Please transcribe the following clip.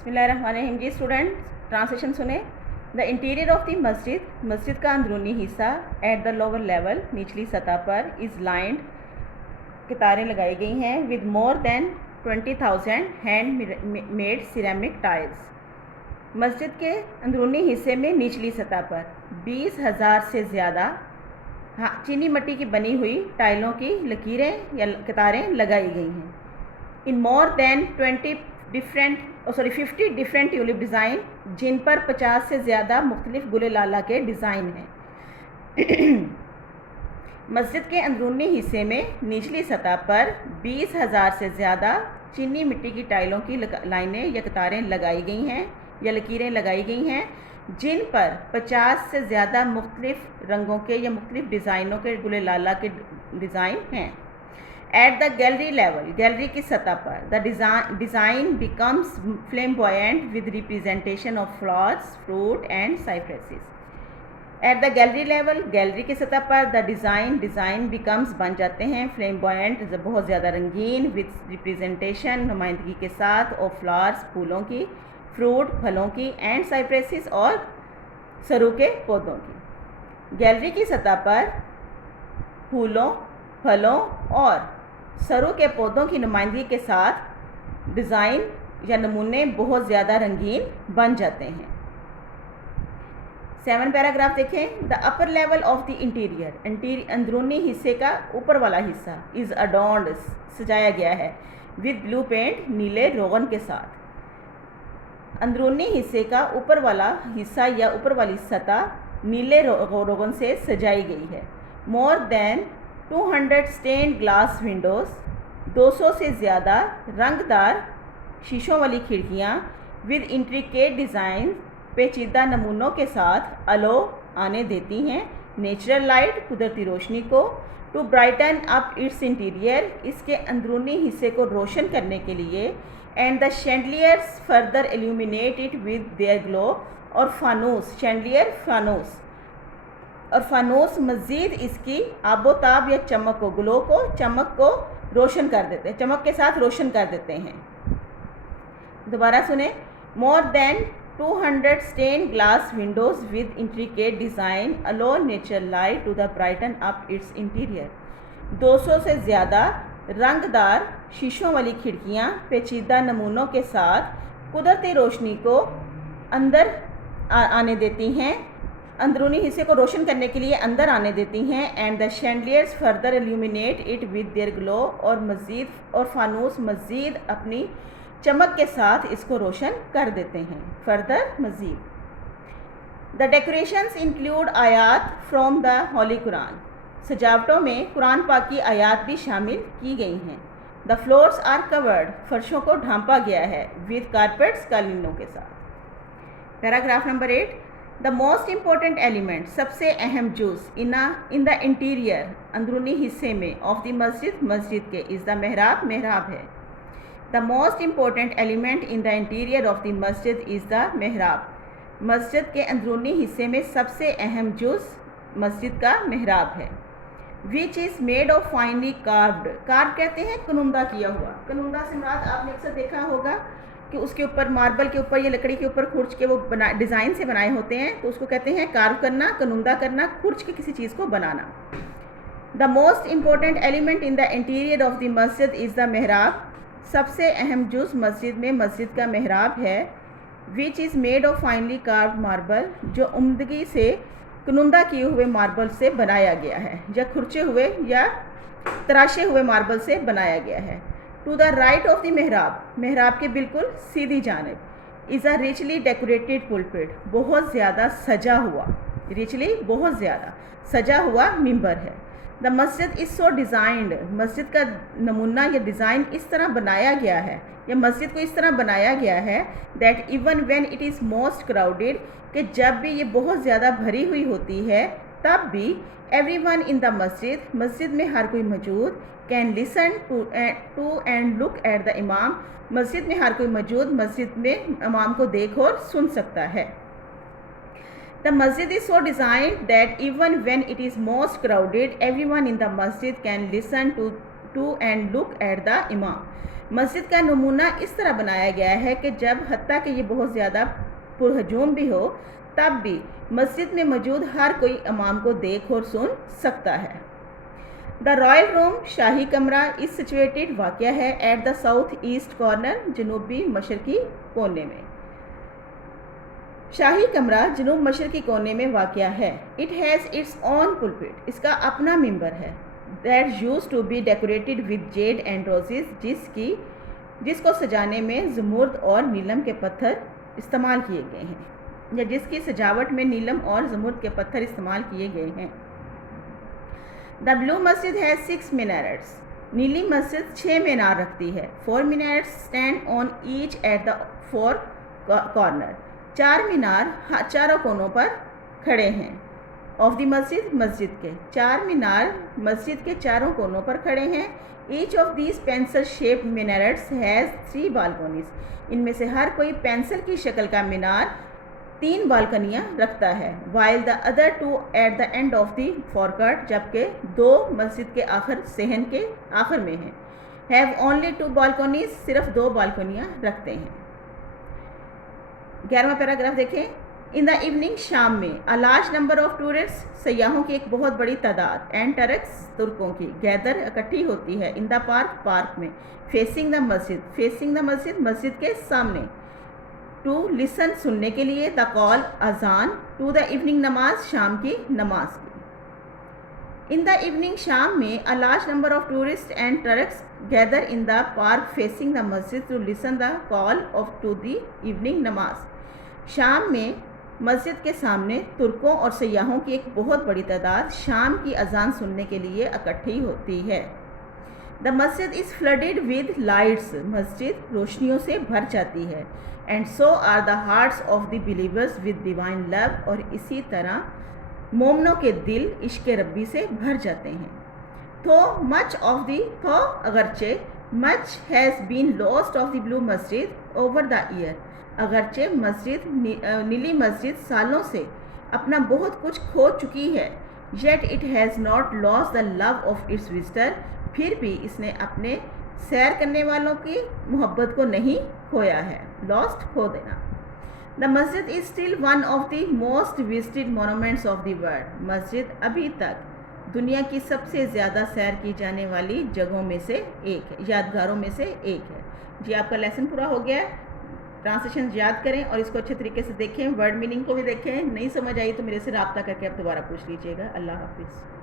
बिस्मिल्लाहिर्रहमानिर्रहीम जी student translation सुने। The interior of the मस्जिद, मस्जिद का अंदरूनी हिस्सा एट द लोअर लेवल, निचली सतह पर, इज़ लाइंड, कतारें लगाई गई हैं, with more than 20,000 hand made ceramic tiles. मस्जिद के अंदरूनी हिस्से में निचली सतह पर 20,000 से ज़्यादा चीनी मिट्टी की बनी हुई टाइलों की लकीरें या कतारें लगाई गई हैं। In more than 50 different tulip design, जिन पर 50 से ज़्यादा मुख्तलिफ गुल लाला के डिज़ाइन हैं। मस्जिद के अंदरूनी हिस्से में निचली सतह पर 20,000 से ज़्यादा चीनी मिट्टी की टाइलों की लाइनें या कतारें लगाई गई हैं या लकीरें लगाई गई हैं, जिन पर 50 से ज़्यादा मुख्तलिफ रंगों के या मुख्तलिफ डिज़ाइनों के गुल लाला के डिज़ाइन हैं। At the gallery level, gallery की सतह पर, the design becomes flamboyant with representation of flowers, fruit and cypresses. At the gallery level, gallery की सतह पर द डिज़ाइन बिकम्स बन जाते हैं फ्लेम्बॉयेंट, बहुत ज़्यादा रंगीन, विद रिप्रेजेंटेशन नुमाइंदगी के साथ ऑफ फ्लावर्स, फूलों की, फ्रूट फलों की, एंड साइप्रेसेस और सरू के पौधों की। गैलरी की सतह पर फूलों, फलों और सरू के पौधों की नुमाइंदगी के साथ डिज़ाइन या नमूने बहुत ज़्यादा रंगीन बन जाते हैं। 7 पैराग्राफ देखें। The upper level of the interior, अंदरूनी हिस्से का ऊपर वाला हिस्सा, इज़ अडॉर्न्ड, सजाया गया है, विद ब्लू पेंट, नीले रोगन के साथ। अंदरूनी हिस्से का ऊपर वाला हिस्सा या ऊपर वाली सतह नीले रोगन से सजाई गई है। More than 200 stained glass windows, 200 से ज़्यादा रंगदार शीशों वाली खिड़कियाँ, विद इंट्रिकेट डिज़ाइन, पेचीदा नमूनों के साथ अलो आने देती हैं नेचुरल लाइट, कुदरती रोशनी को, to brighten up its interior, इसके अंदरूनी हिस्से को रोशन करने के लिए, and the chandeliers further illuminate it with their glow, और फानूस, शैंडलियर फानूस, और फानूस मज़ीद इसकी आबोताब या चमक को, ग्लो को, चमक को रोशन कर देते हैं, चमक के साथ रोशन कर देते हैं। दोबारा सुने। More than 200 stained glass windows with intricate design allow natural light to the brighten up its interior, 200 से ज़्यादा रंगदार शीशों वाली खिड़कियाँ पेचीदा नमूनों के साथ कुदरती रोशनी को अंदर आने देती हैं, अंदरूनी हिस्से को रोशन करने के लिए अंदर आने देती हैं। And the chandeliers further illuminate it with their glow, और फानूस मज़ीद अपनी चमक के साथ इसको रोशन कर देते हैं, फर्दर मज़ीद। द डेकोरेशंस इंक्लूड आयात फ्रॉम द होली कुरान, सजावटों में कुरान पाक की आयात भी शामिल की गई हैं। द फ्लोर्स आर कवर्ड, फर्शों को ढांपा गया है, विद कारपेट्स, कालीनों के साथ। Paragraph number 8। The most important element, सबसे अहम जुज़, इन द इंटीरियर, अंदरूनी हिस्से में, ऑफ द मस्जिद, मस्जिद के, इज़ द मेहराब, मेहराब है। The most important element in the interior of the masjid is the मेहराब, मस्जिद के अंदरूनी हिस्से में सबसे अहम जुज़ मस्जिद का मेहराब है। Which is made of finally carved, curve कहते हैं कनुंदा किया हुआ, कनुंदा से मुराद आपने अक्सर देखा होगा कि उसके ऊपर मार्बल के ऊपर या लकड़ी के ऊपर खुर्च के वो डिज़ाइन से बनाए होते हैं, तो उसको कहते हैं कार्व करना, कनुंदा करना, खुर्च के किसी चीज़ को बनाना। The most important element in the interior of the masjid is the mehrab, सबसे अहम जुज़ मस्जिद में मस्जिद का मेहराब है। Which is made of finally carved marble, जो उम्दगी से कनुंदा किए हुए मार्बल से बनाया गया है, या खुरचे हुए या तराशे हुए मार्बल से बनाया गया है। To the right of the मेहराब, मेहराब के बिल्कुल सीधी जानिब, is a richly decorated pulpit, बहुत ज़्यादा सजा हुआ, रिचली बहुत ज़्यादा सजा हुआ मिंबर है। The masjid is so designed, मस्जिद का नमूना या डिज़ाइन इस तरह बनाया गया है, या मस्जिद को इस तरह बनाया गया है, that even when it is most crowded, कि जब भी ये बहुत ज़्यादा भरी हुई होती है, तब भी एवरीवन इन द मस्जिद, मस्जिद में हर कोई मौजूद, can listen to and look at the इमाम, मस्जिद में हर कोई मौजूद मस्जिद में इमाम को देख और सुन सकता है। The masjid is so designed that even when it is most crowded, everyone in the masjid can listen to and look at the imam, مسجد کا نمونہ اس طرح بنایا گیا ہے کہ جب حتیٰ کہ یہ بہت زیادہ پرہجوم بھی ہو تب بھی مسجد میں موجود ہر کوئی امام کو دیکھ اور سن سکتا ہے۔ دا رائل روم شاہی کمرہ از سچویٹڈ واقع ہے at the south east corner, جنوبی مشرقی کونے میں۔ شاہی کمرہ جنوب مشرقی کونے میں واقع ہے۔ It has its own pulpit, اس کا اپنا ممبر ہے۔ That used to be decorated with jade and roses, جس کو سجانے میں زمرد اور نیلم کے پتھر استعمال کیے گئے ہیں، یا جس کی سجاوٹ میں نیلم اور زمرد کے پتھر استعمال کیے گئے ہیں۔ دا بلو مسجد ہیز 6 مینارٹس، نیلی مسجد 6 مینار رکھتی ہے۔ 4 minarets stand on each at the 4 corner, 4 مینار چاروں کونوں پر کھڑے ہیں۔ آف دی مسجد کے 4 مینار مسجد کے چاروں کونوں پر کھڑے ہیں۔ Each of these pencil shaped minarets has 3 balconies, ان میں سے ہر کوئی پینسل کی شکل کا مینار 3 بالکنیاں رکھتا ہے۔ While the other 2 at the end of the forecourt, جبکہ 2 مسجد کے صحن کے آخر میں ہیں۔ ہیو اونلی 2 بالکونیز، صرف 2 بالکنیاں رکھتے ہیں۔ 11واں پیراگراف دیکھیں۔ ان دا ایوننگ، شام میں، a large number of tourists، سیاحوں کی ایک بہت بڑی تعداد، اینڈ ٹرکس، ترکوں کی، گیدر، اکٹھی ہوتی ہے، ان دا پارک میں، فیسنگ دا مسجد، مسجد کے سامنے، ٹو لسن، سننے کے لیے، دا کال، اذان، ٹو دا ایوننگ، نماز، شام کی نماز کی۔ ان دا ایوننگ، شام میں، a large number of tourists and Turks gather in the park facing the masjid to listen the call to the evening نماز۔ شام میں مسجد کے سامنے ترکوں اور سیاحوں کی ایک بہت بڑی تعداد شام کی اذان سننے کے لیے اکٹھی ہوتی ہے۔ دا مسجد از فلڈڈ ود لائٹس، مسجد روشنیوں سے بھر جاتی ہے۔ And so are the hearts of the believers with divine love, اور اسی طرح مومنوں کے دل عشق ربی سے بھر جاتے ہیں۔ اگرچہ much has been lost of the blue masjid over the year, اگرچہ نیلی مسجد سالوں سے اپنا بہت کچھ کھو چکی ہے، yet it has not lost the love of its visitor, پھر بھی اس نے اپنے سیر کرنے والوں کی محبت کو نہیں کھویا ہے، لاسٹ، کھو دینا۔ دا مسجد is still one of the most visited monuments of the world, مسجد ابھی تک دنیا کی سب سے زیادہ سیر کی جانے والی جگہوں میں سے ایک ہے، یادگاروں میں سے ایک ہے۔ جی آپ کا لیسن پورا ہو گیا ہے۔ ٹرانسلیشن یاد کریں اور اس کو اچھے طریقے سے دیکھیں، ورڈ میننگ کو بھی دیکھیں۔ نہیں سمجھ آئی تو میرے سے رابطہ کر کے آپ دوبارہ پوچھ لیجیے گا۔ اللہ حافظ۔